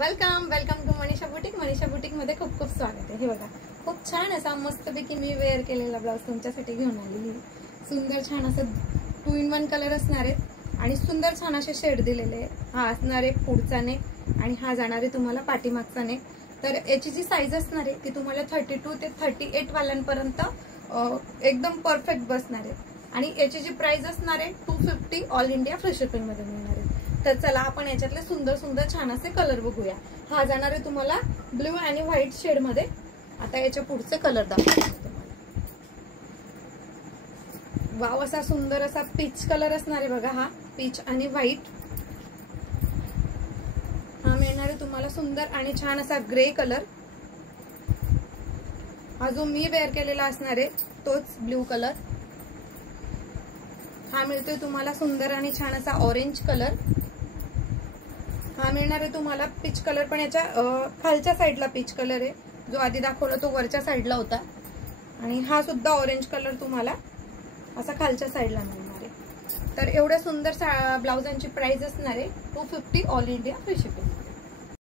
Welcome welcome to Manisha boutique. Manisha boutique मध्ये खूप खूप स्वागत आहे. हे बघा, खूप छान असा मस्तपैकी मी वेअर केलेला ब्लाउज तुमच्यासाठी घेऊन आलेली. सुंदर छान असं 2 in 1 कलर असणार आहे आणि सुंदर छान असे शेड दिलेले. हा असणार आहे पुढचा नेक आणि हा जाणार आहे तुम्हाला पाठीमागचा नेक. तर याची जी साईज असणार आहे ती तुम्हाला 32 ते 38 वाल्यांपर्यंत एकदम परफेक्ट बसणार आहे आणि याची जी प्राइस असणार आहे 250 ऑल इंडिया फ्री शिपिंग मध्ये मिळणार आहे. तर चला आपण याच्यातले सुंदर सुंदर छान असे कलर बघूया. हा जाणार आहे तुम्हाला ब्लू आणि व्हाईट शेड मध्ये. आता याच्या पुढचे कलर दाखवते तुम्हाला. वाव, असा सुंदर असा पीच कलर असणार आहे बघा. हा पीच आणि व्हाईट. हा मिळणार आहे तुम्हाला सुंदर आणि छान असा ग्रे कलर. हा जो मी वेअर केलेला असणार आहे तोच ब्लू कलर. हा मिळतोय तुम्हाला सुंदर आणि छान असा ऑरेंज कलर. हा मिळणार आहे तुम्हाला पीच कलर, पण याच्या खालच्या साईडला पीच कलर आहे. जो आधी दाखवला तो वरच्या साईडला होता. आणि हा सुद्धा ऑरेंज कलर तुम्हाला असा खालच्या साईडला मिळणार आहे. तर एवढ्या सुंदर ब्लाउजांची प्राइस असणार आहे 250 ऑल इंडिया फ्री शिपिंग.